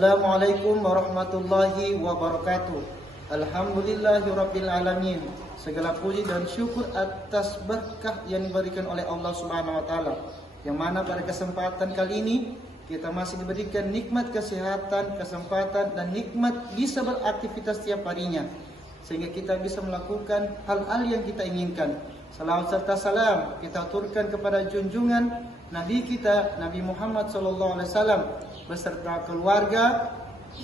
Assalamualaikum warahmatullahi wabarakatuh. Alhamdulillahirabbil alamin. Segala puji dan syukur atas berkah yang diberikan oleh Allah Subhanahu wa taala. Yang mana pada kesempatan kali ini kita masih diberikan nikmat kesehatan, kesempatan dan nikmat bisa beraktivitas setiap harinya, sehingga kita bisa melakukan hal-hal yang kita inginkan. Salawat serta salam kita aturkan kepada junjungan Nabi kita, Nabi Muhammad SAW, beserta keluarga,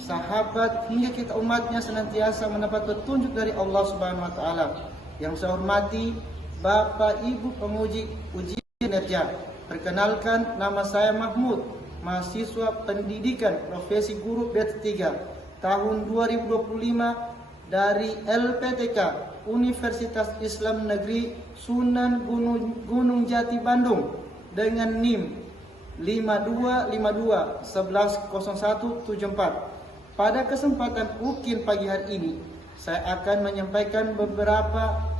sahabat, hingga kita umatnya senantiasa mendapat petunjuk dari Allah Subhanahu wa taala. Yang saya hormati Bapak Ibu penguji ujian kinerja. Perkenalkan, nama saya Mahmud, mahasiswa pendidikan profesi guru batch 3 tahun 2025 dari LPTK Universitas Islam Negeri Sunan Gunung Jati Bandung dengan NIM 5252110174. Pada kesempatan UKIN pagi hari ini, saya akan menyampaikan beberapa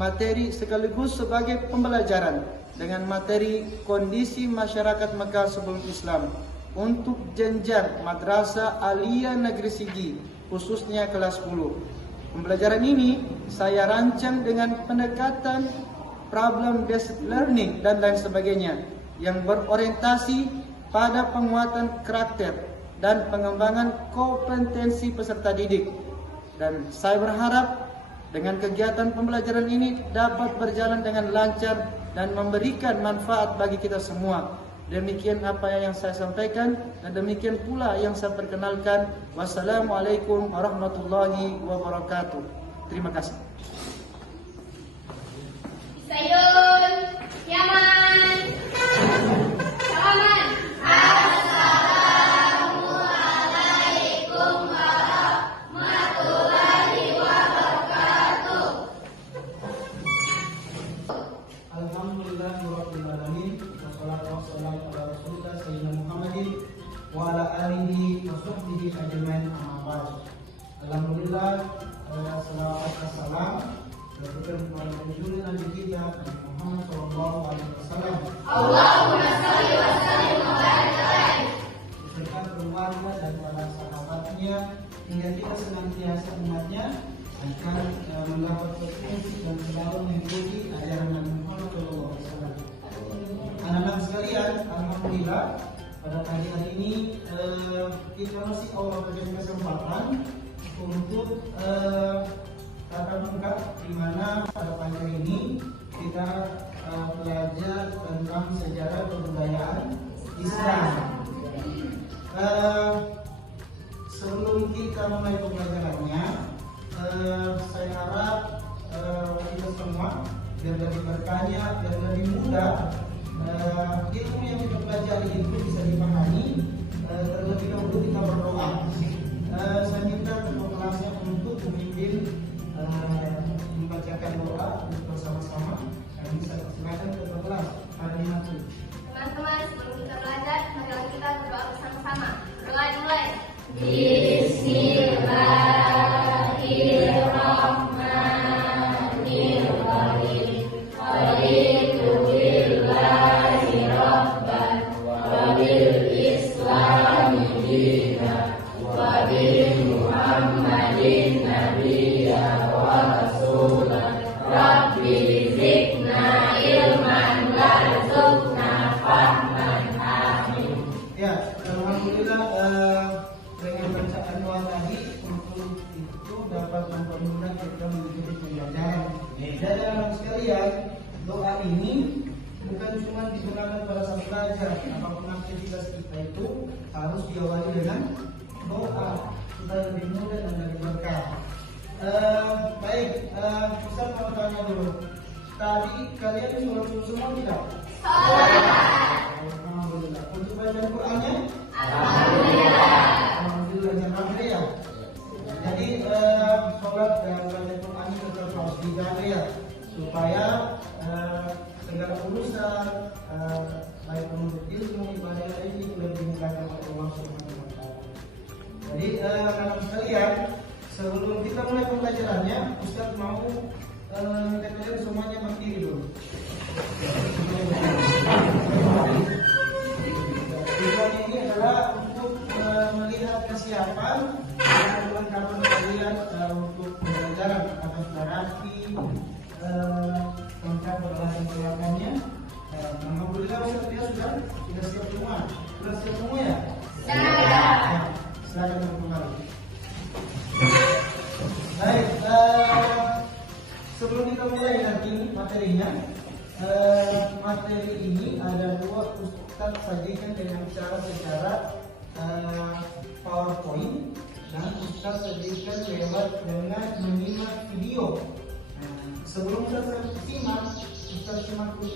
materi sekaligus sebagai pembelajaran dengan materi kondisi masyarakat Mekah sebelum Islam untuk jenjang Madrasah Aliyah Negeri Sigi, khususnya kelas 10. Pembelajaran ini saya rancang dengan pendekatan problem based learning dan lain sebagainya yang berorientasi pada penguatan karakter dan pengembangan kompetensi peserta didik. Dan saya berharap dengan kegiatan pembelajaran ini dapat berjalan dengan lancar dan memberikan manfaat bagi kita semua. Demikian apa yang saya sampaikan dan demikian pula yang saya perkenalkan. Wassalamualaikum warahmatullahi wabarakatuh. Terima kasih. Sayun, Yaman, Salaman. Assalamualaikum warahmatullahi wabarakatuh. Alhamdulillahirabbil alamin. Wassalatu wassalamu ala Rasulillah sayyidina Muhammadin wa ala alihi wa sahbihi ajmain, amma ba'd. Alhamdulillah, salawat wassalam diberikan kepada junjungan Nabi kita Nabi Muhammad sallallahu alaihi wasallam. Allahumma shalli wa sallim wa barik alaihi. Beserta keluarga dan para sahabatnya, hingga kita senantiasa umatnya akan mendapat petunjuk dan selalu mengikuti ajaran Nabi Muhammad sallallahu alaihi wasallam. Anak-anak sekalian, alhamdulillah pada pagi hari ini kita masih Allah berikan kesempatan untuk tatap muka, di mana pada pagi hari ini kita belajar tentang sejarah kebudayaan Islam. Sebelum kita mulai pembelajarannya, saya harap kita semua biar lebih bertanya, biar lebih mudah ilmu yang kita pelajari itu bisa dipahami. Terlebih dahulu kita berdoa. Saya minta ketua kelasnya untuk memimpin membacakan doa bersama-sama. Kami bisa silakan ketua kelas Fadilatul. Teman-teman, sebelum kita belajar, marilah kita berdoa bersama-sama. Doa dimulai. Bismillahirrahmanirrahim. Raditu billahi rabban wa bil islami dinan wa bi Muhammadin nabiyya wa rasulan. Rabbi zidna ilman warzuqna fahman. Amin. Ya, alhamdulillah dengan bacaan doa tadi untuk itu dapat mempermudah kita mengikuti pembelajaran. Jadi anak sekalian, doa ini bukan cuma digunakan pada saat belajar, apapun aktivitas kita itu harus diawali dengan doa supaya lebih mudah dan lebih berkah. Baik, Ustaz mau tanya dulu. Tadi kalian sholat semua tidak? Alhamdulillah. Untuk baca Qur'annya? Alhamdulillah. Alhamdulillah ya. Jadi sholat dan baca Qur'annya tetap harus dijaga ya, supaya segala urusan baik menuntut ilmu, ibadah ini lebih dimudahkan oleh Allah Subhanahu wa taala. Jadi anak sekalian, sebelum kita mulai pembelajarannya, Ustaz mau kalian semuanya berdiri dulu. Tujuan ini adalah untuk melihat sudah siap semua? Sudah siap semua ya? Siap. Silakan kembali. Baik, sebelum kita mulai nanti materinya, materi ini ada dua ustaz sajikan dengan cara secara PowerPoint dan ustaz sajikan lewat dengan menyimak video. Sebelum kita simak,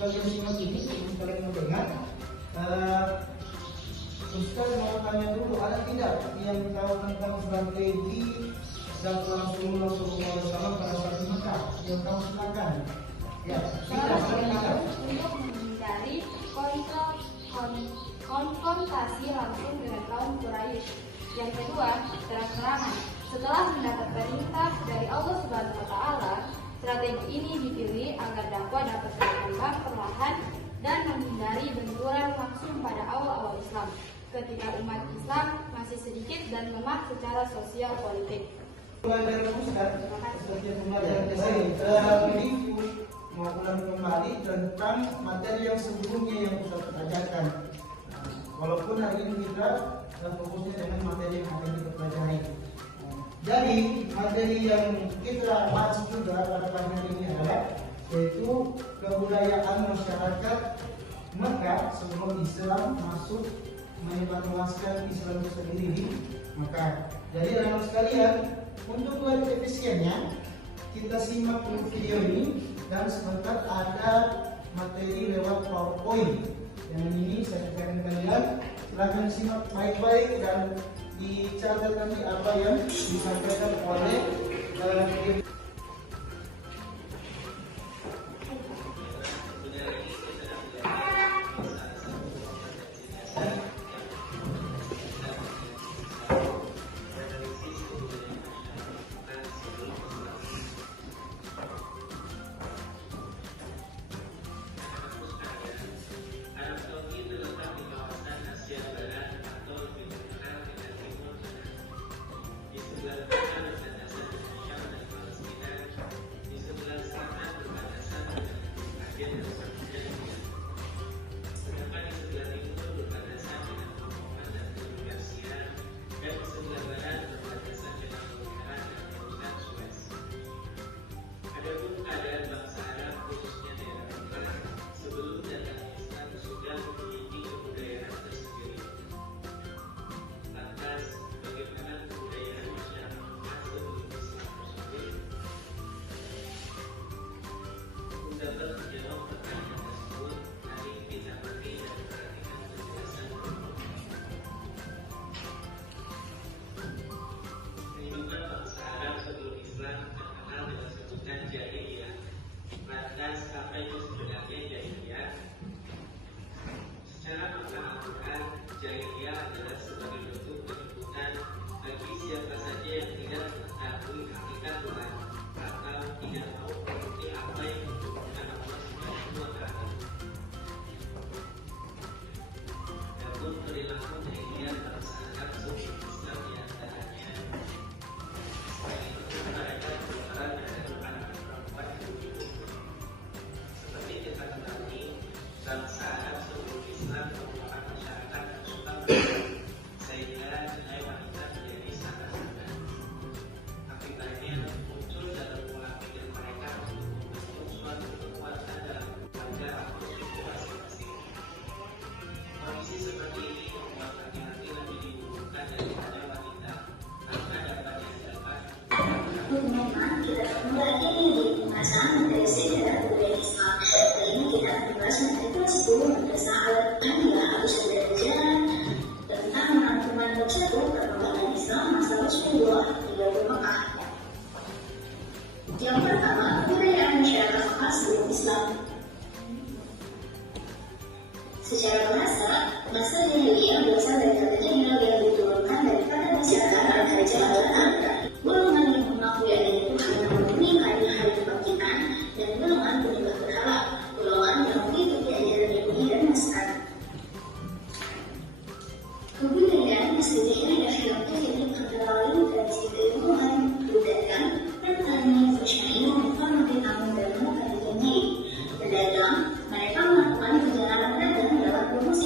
kalian simak ini, sebelum kalian mendengar, Ustaz mau tanya dulu, ada tidak yang tahu tentang strategi dan Rasulullah SAW pada saat di Mekah? Yang tahu silakan. Ya, silakan. Untuk menghindari konfrontasi langsung dengan kaum Quraisy. Yang kedua, terang-terangan. Setelah mendapat perintah dari Allah Subhanahu wa Ta'ala, strategi ini dipilih agar dakwah dapat berkembang perlahan dan menghindari benturan langsung pada awal-awal Islam, ketika umat Islam masih sedikit dan lemah secara sosial politik. Pelajaran Ustaz, seperti pembelajaran review mau ulang kembali tentang materi yang sebelumnya yang Ustaz ajarkan. Walaupun hari ini kita fokusnya dengan materi yang akan kita pelajari. Jadi materi yang kita bahas juga pada pagi hari ini adalah yaitu kebudayaan masyarakat Mekah sebelum Islam masuk menyebarluaskan Islam itu sendiri di Mekah. Jadi anak sekalian, untuk lebih efisiennya kita simak dulu video ini dan sebentar ada materi lewat PowerPoint. Yang ini saya akan kalian silakan simak baik-baik dan dicatat nanti apa yang disampaikan oleh video. Yang pertama, kebudayaan masyarakat Mekah sebelum Islam. Secara bahasa jahiliyah berasal dari kata jahil yang diturunkan daripada masyarakat kerajaan Arab. Golongan yang mengakui adanya Tuhan yang memurnikan hari kebangkitan dan golongan penyembah berhala, golongan yang mengikuti ajaran Yahudi dan Nasrani. Kebudayaan meski jahiliyah yang terjadi antara lain tradisi keilmuan, pedagang, petani, persyair, informasi tamu dan pedagang. Mereka melakukan perjalanan dagang lewat promosi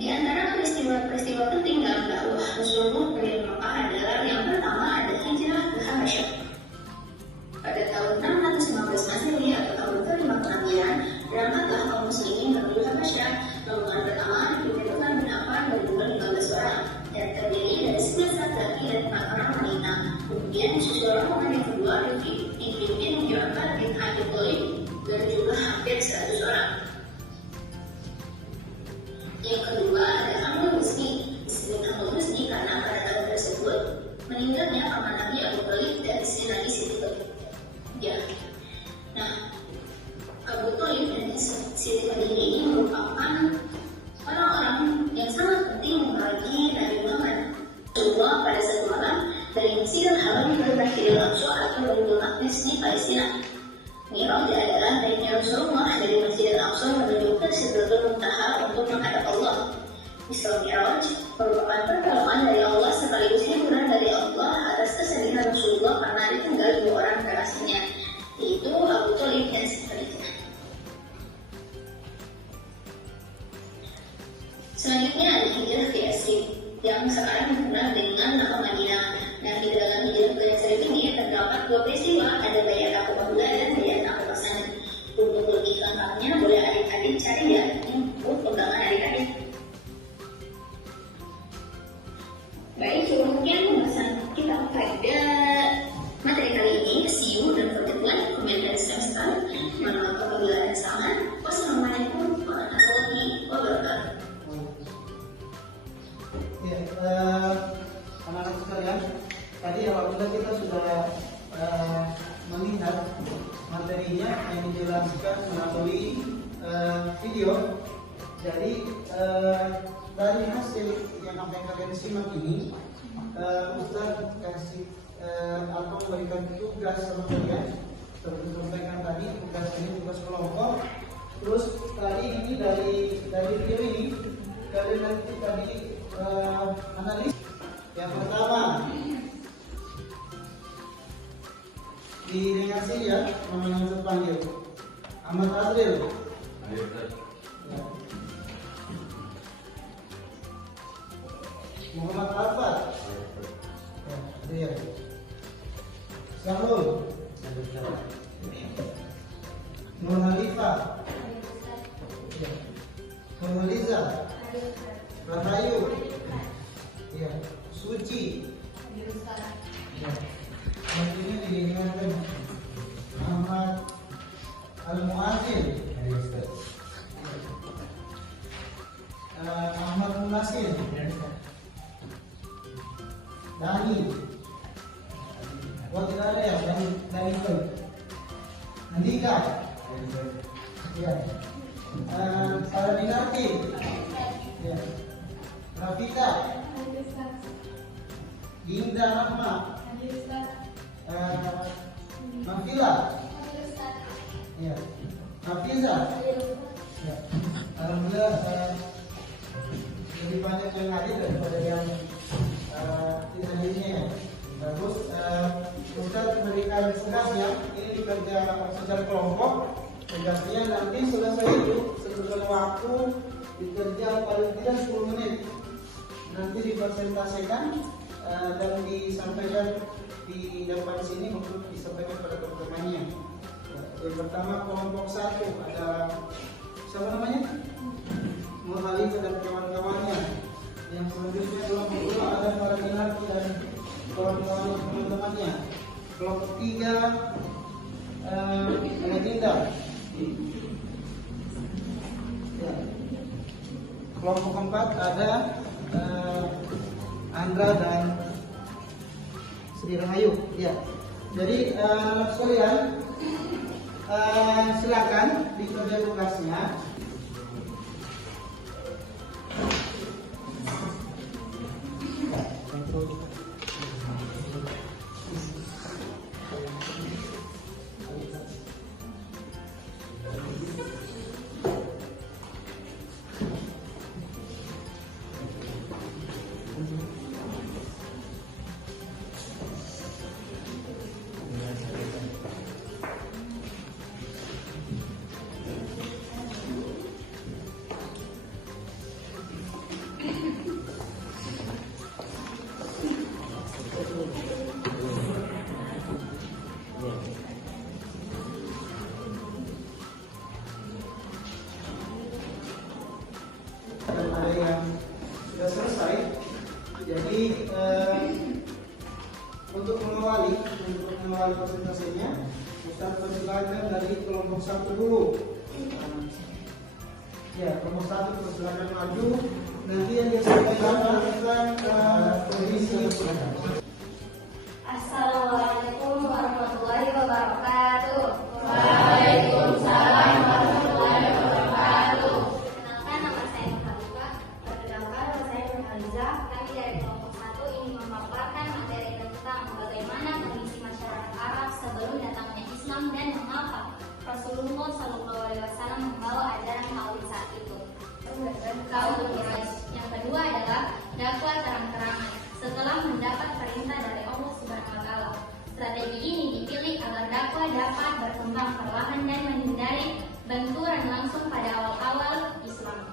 Di antara peristiwa-peristiwa penting dalam dakwah Rasulullah dari Mekah adalah yang pertama ada hijrah ke Habasyah. Pada tahun 615 Masehi atau tahun kelima kenabian, berangkatlah kaum muslimin menuju Habasyah. Rombongan pertama dipimpin bin Affan dan jumlah 15 orang dan terdiri dari 11 laki dan 4 orang wanita. Kemudian disusul rombongan yang kedua dipimpin Ja'far bin Abi Thalib dan jumlah hampir 100 orang. Yang kedua ada Amr Husni, disebut Amr Husni karena pada tahun tersebut meninggalnya paman Nabi Abu Thalib dan istri Nabi Siti Khadijah. Nah, Abu Thalib dan Siti Khadijah ini merupakan orang-orang yang sangat penting bagi Nabi Muhammad. Semua pada satu malam dari Masjidil Haram ke Masjidil Aqsa atau Baitul Maqdis di Palestina. Mi'raj adalah naiknya Rasulullah dari Masjidil Aqsa menuju ke Sidratul Muntaha untuk menghadap Allah. Isra Mi'raj merupakan pertolongan dari Allah sekaligus hiburan dari Allah atas kesedihan Rasulullah karena ditinggal 2 orang kekasihnya, yaitu Abu Thalib dan Siti Khadijah. Selanjutnya ada hijrah ke Yasrib yang sekarang dikenal dengan nama Madinah. Nah, di dalam hijrah ke Yasrib ini terdapat 2 peristiwa, ada Bayat Aqabah Ula dan Bayat Aqabah Tsani. Untuk lebih lengkapnya boleh adik-adik cari ya buku pegangan adik-adik. Baik, mungkin pembahasan kita pada materi kali ini. See you dan pertemuan komentar semester. Mohon maaf apabila ada kesalahan. Wassalamualaikum warahmatullahi wabarakatuh. Ya, anak-anak sekalian, tadi alhamdulillah kita sudah melihat materinya yang dijelaskan melalui video. Jadi dari hasil yang apa yang kalian simak ini, Ustaz kasih atau memberikan tugas sama kalian. Seperti sampaikan tadi, tugas ini tugas kelompok. Terus tadi ini dari video ini kalian nanti tadi analis. Yang pertama didengar sini ya, nama yang terpanggil Ahmad Azril. Muhammad Alfat. Ya. Sahrul. Nur Halifah. Nurhaliza. Rahayu. Ya. Suci. Ya. Ini diingatkan Ahmad Al-Mu'adzin. Ahmad Munasir. Dani. Oh tidak ada ya, Dani itu. Andika. Ya. Saladinarti. Ya. Rafika. Dinda Rahma. Mafila. Ya. Hafiza. Ya. Alhamdulillah lebih banyak yang hadir daripada yang tidak hadirnya. Bagus. Ustaz memberikan tugas ya. Ini dikerjakan secara kelompok. Tugasnya nanti selesai itu sebelum waktu dikerja paling tidak 10 menit. Nanti dipresentasikan dan disampaikan di depan sini untuk disampaikan pada teman-temannya. Yang pertama kelompok 1 ada siapa namanya? Nur Halifah dan kawan-kawannya. Yang selanjutnya kelompok 2 ada para binarki dan kawan-kawan teman-temannya. Kelompok 3 ada Dinda. Ya. Kelompok 4 ada Andra dan Sri Rahayu. Ya. Jadi anak sekalian, silakan dikerjakan tugasnya. Ada yang sudah selesai. Jadi untuk mengawali presentasinya, Ustaz persilakan dari kelompok 1 dulu. Ya, kelompok 1 persilakan maju. Nanti yang disampaikan tentang kondisi. Assalamualaikum warahmatullahi wabarakatuh. Waalaikumsalam warahmatullahi wabarakatuh. Kenalkan, nama saya Nurhaliza. Perkenalkan, nama saya Nurhaliza. Kami dari kelompok 1 ingin memaparkan materi tentang bagaimana kondisi masyarakat Arab sebelum datangnya Islam dan mengapa Rasulullah SAW membawa ajaran tauhid saat itu. Kaum Quraisy. Yang kedua adalah dakwah terang-terangan setelah mendapat perintah dari Allah Subhanahu wa taala. Strategi ini dipilih agar dakwah dapat berkembang perlahan dan menghindari benturan langsung pada awal-awal Islam.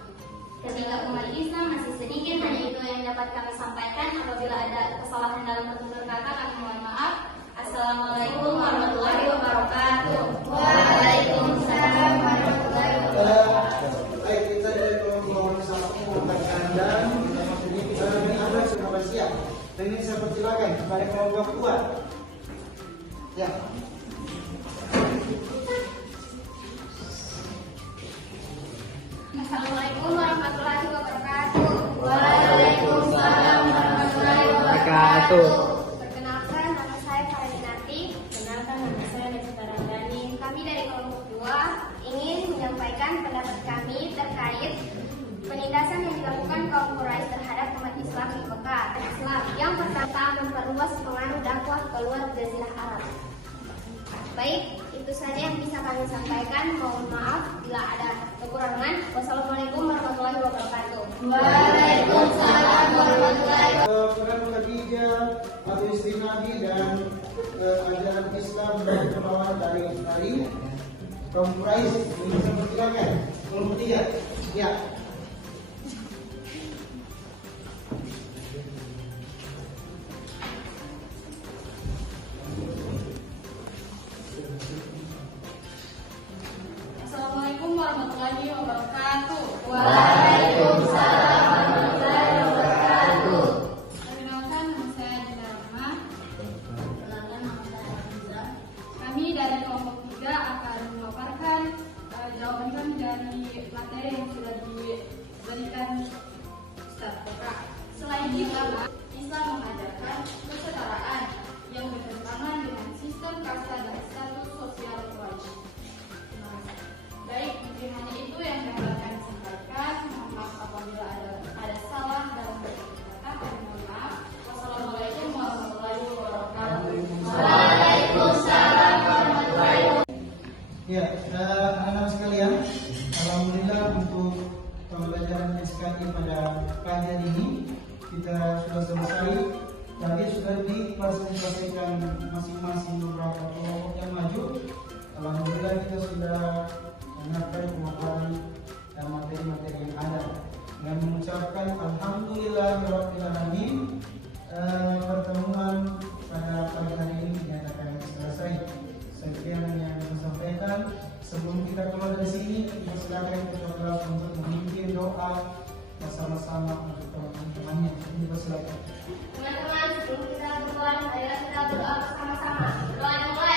Ketika umat Islam masih sedikit, hanya itu yang dapat kami sampaikan. Apabila ada kesalahan dalam bertutur kata, kami mohon maaf. Assalamualaikum warahmatullahi wabarakatuh. Waalaikumsalam warahmatullahi wabarakatuh. Baik, kita dari kelompok 1 dan ini ada sudah siap. Dan ini saya persilakan kepada kelompok 2. Ya. Assalamualaikum warahmatullahi wabarakatuh. Waalaikumsalam warahmatullahi wabarakatuh. Perkenalkan, nama saya Faridinati. Perkenalkan, nama saya Nesta Ramdhani. Kami dari kelompok 2 ingin menyampaikan pendapat kami terkait penindasan yang dilakukan kaum Quraisy terhadap umat Islam di Mekah. Yang pertama, memperluas pengaruh dakwah keluar Jazirah Arab. Baik, itu saja yang bisa kami sampaikan. Mohon maaf bila ada kekurangan. Wassalamualaikum warahmatullahi wabarakatuh. Waalaikumsalam warahmatullahi wabarakatuh. Peran ketiga atau istinahi dan ajaran Islam dan penolakan dari kaum Quraisy. Ini saya persilakan kelompok 3. Ya. Assalamualaikum warahmatullahi wabarakatuh. Waalaikumsalam warahmatullahi wabarakatuh. Perkenalkan, nama saya Dina Rahma. Perkenalkan, nama saya Hamza. Kami dari kelompok 3 akan memaparkan jawaban dari materi yang sudah diberikan Ustaz Oka. Selain itu, Islam mengajarkan kesetaraan yang bertentangan dengan sistem kasta dan status sosial Quraisy. Baik, mungkin hanya itu yang dapat kami sampaikan. Mohon maaf apabila ada salah dalam berkata. Mohon maaf. Wassalamualaikum warahmatullahi wabarakatuh. Waalaikumsalam warahmatullahi wabarakatuh. Ya, anak-anak sekalian, alhamdulillah untuk pembelajaran SKI pada pagi hari ini kita sudah selesai. Tadi sudah dipresentasikan masing-masing beberapa kelompok yang maju. Alhamdulillah kita sudah mendengarkan pemaparan dan materi-materi yang ada. Dengan mengucapkan alhamdulillahirabbil alamin, pertemuan pada pagi hari ini dinyatakan selesai. Sekian yang saya sampaikan. Sebelum kita keluar dari sini, kita silakan kepada untuk memimpin doa bersama-sama untuk teman-temannya. Ini silakan. Teman-teman, sebelum kita berdoa, marilah kita berdoa bersama-sama. Doa yang mulai.